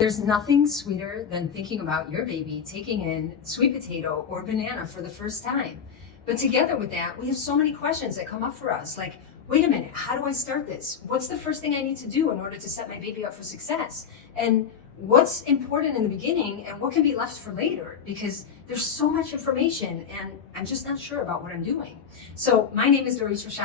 There's nothing sweeter than thinking about your baby taking in sweet potato or banana for the first time. But together with that, we have so many questions that come up for us, like, wait a minute, how do I start this? What's the first thing I need to do in order to set my baby up for success? And what's important in the beginning and what can be left for later? Because there's so much information and I'm just not sure about what I'm doing. So my name is reassurance.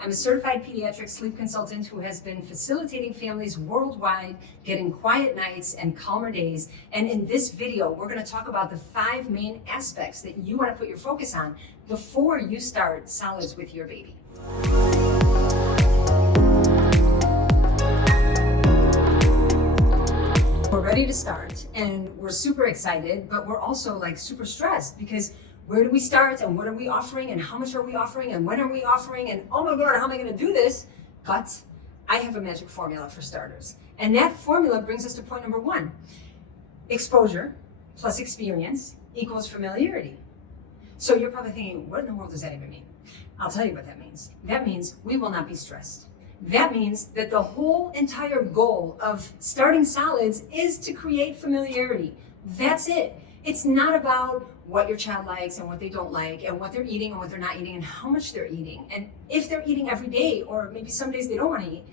I'm a certified pediatric sleep consultant who has been facilitating families worldwide, getting quiet nights and calmer days. And in this video, we're going to talk about the 5 main aspects that you want to put your focus on before you start solids with your baby. We're ready to start and we're super excited, but we're also like super stressed because where do we start and what are we offering and how much are we offering and when are we offering and oh my God, how am I going to do this? But I have a magic formula for starters. And that formula brings us to point number 1. Exposure plus experience equals familiarity. So you're probably thinking, what in the world does that even mean? I'll tell you what that means. That means we will not be stressed. That means that the whole entire goal of starting solids is to create familiarity. That's it. It's not about what your child likes and what they don't like and what they're eating and what they're not eating and how much they're eating. And if they're eating every day or maybe some days they don't want to eat,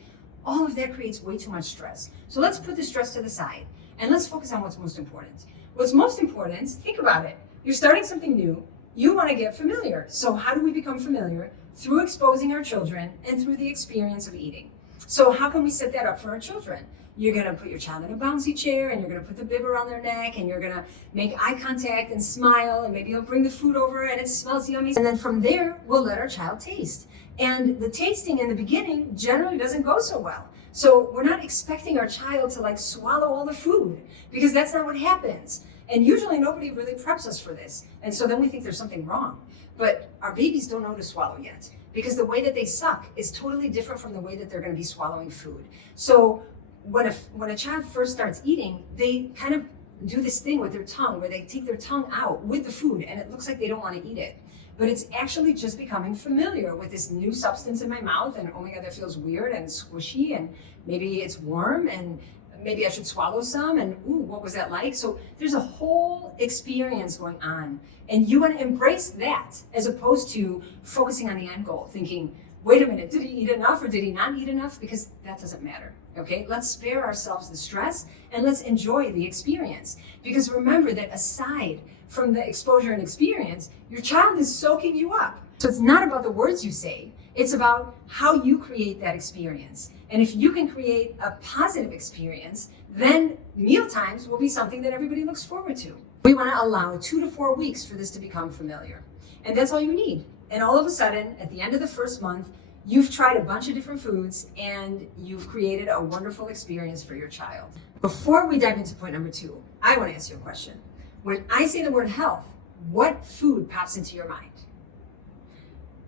all of that creates way too much stress. So let's put the stress to the side and let's focus on what's most important. What's most important, think about it. You're starting something new. You want to get familiar. So how do we become familiar? Through exposing our children and through the experience of eating. So how can we set that up for our children? You're going to put your child in a bouncy chair and you're going to put the bib around their neck and you're going to make eye contact and smile and maybe you'll bring the food over and it smells yummy. And then from there, we'll let our child taste. And the tasting in the beginning generally doesn't go so well. So we're not expecting our child to like swallow all the food because that's not what happens. And usually nobody really preps us for this. And so then we think there's something wrong. But our babies don't know to swallow yet because the way that they suck is totally different from the way that they're going to be swallowing food. So when a child first starts eating, they kind of do this thing with their tongue where they take their tongue out with the food and it looks like they don't want to eat it. But it's actually just becoming familiar with this new substance in my mouth and oh my God, that feels weird and squishy and maybe it's warm and maybe I should swallow some and ooh, what was that like? So there's a whole experience going on and you want to embrace that as opposed to focusing on the end goal, thinking, wait a minute, did he eat enough or did he not eat enough? Because that doesn't matter, okay? Let's spare ourselves the stress and let's enjoy the experience. Because remember that aside from the exposure and experience, your child is soaking you up. So it's not about the words you say, it's about how you create that experience. And if you can create a positive experience, then meal times will be something that everybody looks forward to. We want to allow 2 to 4 weeks for this to become familiar. And that's all you need. And all of a sudden, at the end of the first month, you've tried a bunch of different foods and you've created a wonderful experience for your child. Before we dive into point number 2, I want to ask you a question. When I say the word health, what food pops into your mind?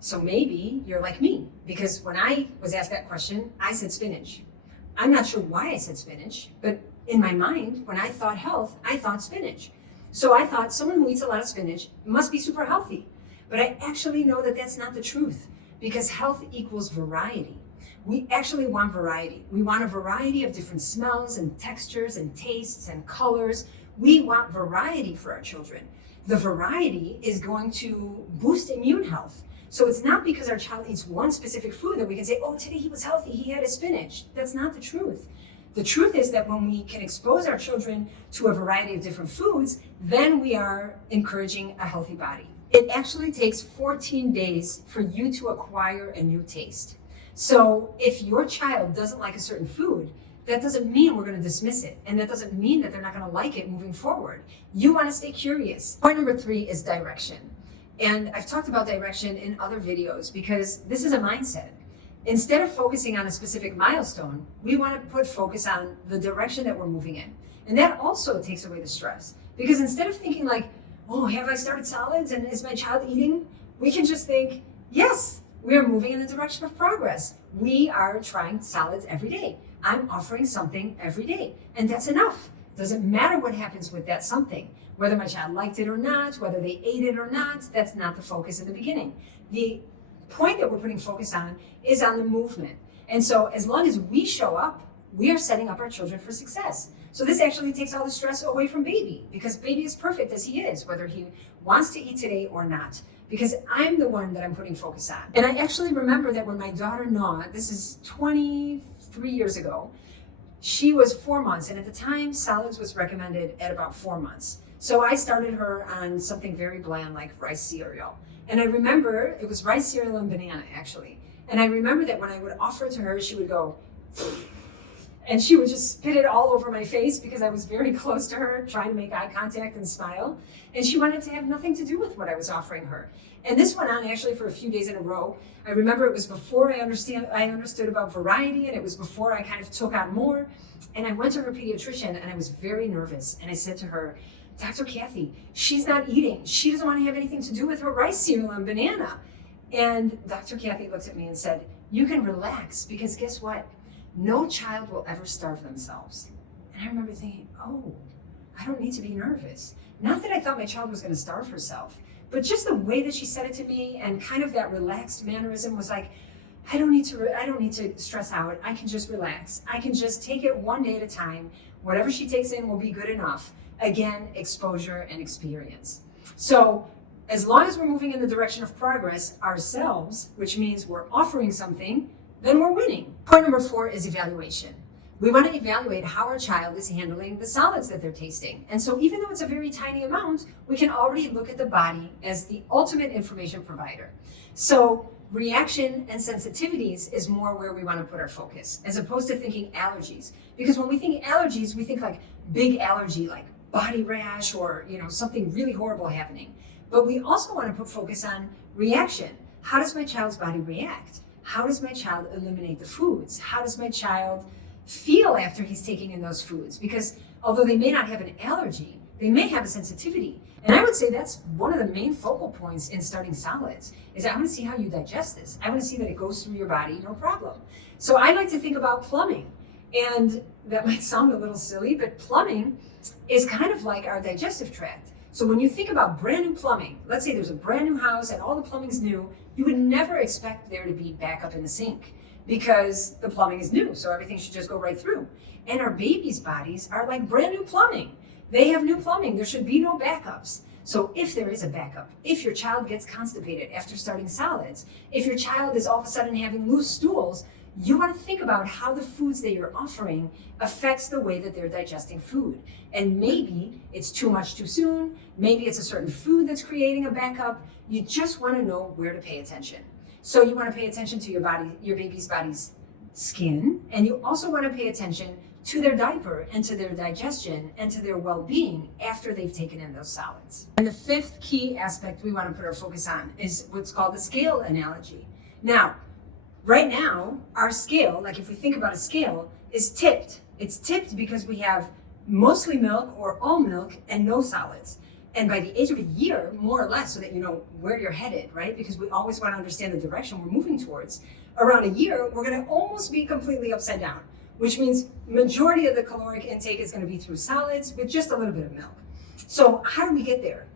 So maybe you're like me, because when I was asked that question, I said spinach. I'm not sure why I said spinach, but in my mind, when I thought health, I thought spinach. So I thought someone who eats a lot of spinach must be super healthy. But I actually know that that's not the truth, because health equals variety. We actually want variety. We want a variety of different smells and textures and tastes and colors. We want variety for our children. The variety is going to boost immune health. So it's not because our child eats one specific food that we can say, oh, today he was healthy, he had a spinach. That's not the truth. The truth is that when we can expose our children to a variety of different foods, then we are encouraging a healthy body. It actually takes 14 days for you to acquire a new taste. So if your child doesn't like a certain food, that doesn't mean we're going to dismiss it. And that doesn't mean that they're not going to like it moving forward. You want to stay curious. Point number 3 is direction. And I've talked about direction in other videos because this is a mindset. Instead of focusing on a specific milestone, we want to put focus on the direction that we're moving in. And that also takes away the stress. Because instead of thinking like, oh, have I started solids and is my child eating? We can just think, yes, we are moving in the direction of progress. We are trying solids every day. I'm offering something every day. And that's enough. Doesn't matter what happens with that something. Whether my child liked it or not, whether they ate it or not, that's not the focus in the beginning. The point that we're putting focus on is on the movement. And so as long as we show up, we are setting up our children for success. So this actually takes all the stress away from baby, because baby is perfect as he is, whether he wants to eat today or not, because I'm the one that I'm putting focus on. And I actually remember that when my daughter Noah, this is 23 years ago, she was 4 months, and at the time solids was recommended at about 4 months. So I started her on something very bland like rice cereal. And I remember it was rice cereal and banana actually. And I remember that when I would offer it to her, she would go, and she would just spit it all over my face because I was very close to her, trying to make eye contact and smile. And she wanted to have nothing to do with what I was offering her. And this went on actually for a few days in a row. I remember it was before I understood about variety, and it was before I kind of took on more. And I went to her pediatrician, and I was very nervous. And I said to her, Dr. Kathy, she's not eating. She doesn't want to have anything to do with her rice cereal and banana. And Dr. Kathy looked at me and said, you can relax, because guess what? No child will ever starve themselves. And I remember thinking, oh, I don't need to be nervous. Not that I thought my child was going to starve herself, but just the way that she said it to me and kind of that relaxed mannerism was like, I don't need to stress out. I can just relax. I can just take it one day at a time. Whatever she takes in will be good enough. Again, exposure and experience. So as long as we're moving in the direction of progress ourselves, which means we're offering something, then we're winning. Point number 4 is evaluation. We want to evaluate how our child is handling the solids that they're tasting. And so even though it's a very tiny amount, we can already look at the body as the ultimate information provider. So reaction and sensitivities is more where we want to put our focus, as opposed to thinking allergies. Because when we think allergies, we think like big allergy, like body rash or something really horrible happening. But we also want to put focus on reaction. How does my child's body react? How does my child eliminate the foods? How does my child feel after he's taking in those foods? Because although they may not have an allergy, they may have a sensitivity. And I would say that's one of the main focal points in starting solids, is I want to see how you digest this. I want to see that it goes through your body, no problem. So I like to think about plumbing. And that might sound a little silly, but plumbing is kind of like our digestive tract. So when you think about brand new plumbing, let's say there's a brand new house and all the plumbing's new, you would never expect there to be backup in the sink because the plumbing is new, so everything should just go right through. And our babies' bodies are like brand new plumbing. They have new plumbing. There should be no backups. So if there is a backup, if your child gets constipated after starting solids, if your child is all of a sudden having loose stools, you want to think about how the foods that you're offering affects the way that they're digesting food. And maybe it's too much too soon. Maybe it's a certain food that's creating a backup. You just want to know where to pay attention. So you want to pay attention to your baby's body's skin, and you also want to pay attention to their diaper and to their digestion and to their well-being after they've taken in those solids. And the 5th key aspect we want to put our focus on is what's called the scale analogy. Now, right now, our scale, like if we think about a scale, is tipped. It's tipped because we have mostly milk or all milk and no solids. And by the age of a year, more or less, so that you know where you're headed, right? Because we always want to understand the direction we're moving towards. Around a year, we're going to almost be completely upside down, which means majority of the caloric intake is going to be through solids with just a little bit of milk. So how do we get there?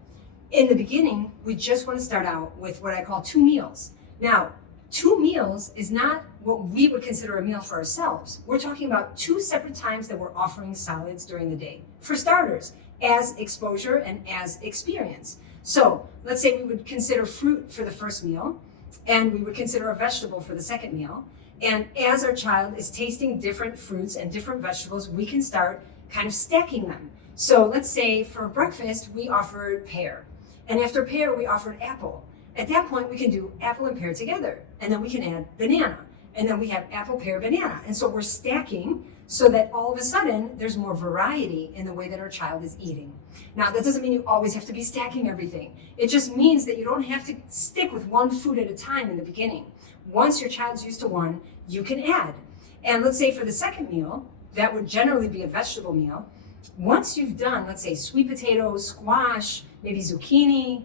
In the beginning, we just want to start out with what I call 2 meals. Now, 2 meals is not what we would consider a meal for ourselves. We're talking about 2 separate times that we're offering solids during the day. For starters, as exposure and as experience. So let's say we would consider fruit for the first meal, and we would consider a vegetable for the second meal. And as our child is tasting different fruits and different vegetables, we can start kind of stacking them. So let's say for breakfast, we offered pear. And after pear, we offered apple. At that point, we can do apple and pear together. And then we can add banana. And then we have apple, pear, banana. And so we're stacking so that all of a sudden, there's more variety in the way that our child is eating. Now, that doesn't mean you always have to be stacking everything. It just means that you don't have to stick with one food at a time in the beginning. Once your child's used to one, you can add. And let's say for the second meal, that would generally be a vegetable meal. Once you've done, let's say, sweet potatoes, squash, maybe zucchini,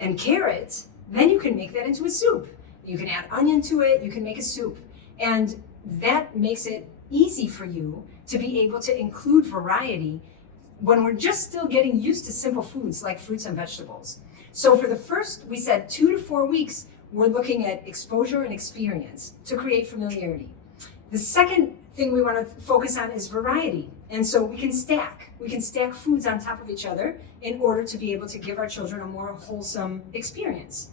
and carrots, then you can make that into a soup. You can add onion to it, you can make a soup. And that makes it easy for you to be able to include variety when we're just still getting used to simple foods like fruits and vegetables. So for the first, we said 2 to 4 weeks, we're looking at exposure and experience to create familiarity. The second thing we want to focus on is variety. And so we can stack foods on top of each other in order to be able to give our children a more wholesome experience.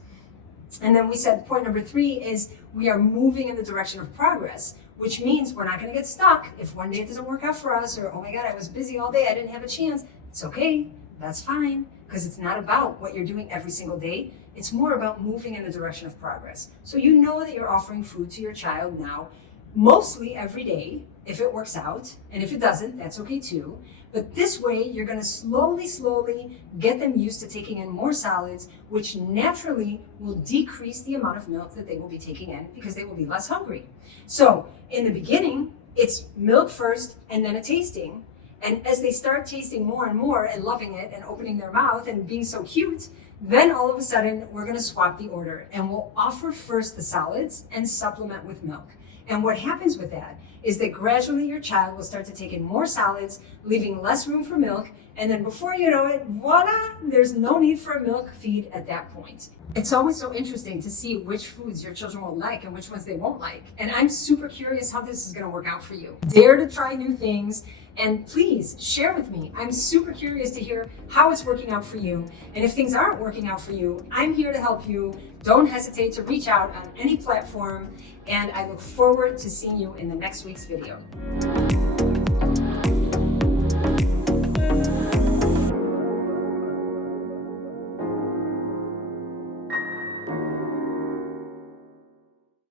And then we said point number 3 is we are moving in the direction of progress, which means we're not going to get stuck. If one day it doesn't work out for us, or, oh my God, I was busy all day, I didn't have a chance. It's okay. That's fine, because it's not about what you're doing every single day. It's more about moving in the direction of progress. So you know that you're offering food to your child now, mostly every day, if it works out. And if it doesn't, that's okay too. But this way, you're going to slowly get them used to taking in more solids, which naturally will decrease the amount of milk that they will be taking in because they will be less hungry. So in the beginning, it's milk first and then a tasting. And as they start tasting more and more and loving it and opening their mouth and being so cute, then all of a sudden we're going to swap the order and we'll offer first the solids and supplement with milk. And what happens with that is that gradually your child will start to take in more solids, leaving less room for milk. And then before you know it, voila, there's no need for a milk feed at that point. It's always so interesting to see which foods your children will like and which ones they won't like. And I'm super curious how this is going to work out for you. Dare to try new things. And please share with me. I'm super curious to hear how it's working out for you. And if things aren't working out for you, I'm here to help you. Don't hesitate to reach out on any platform. And I look forward to seeing you in the next week's video.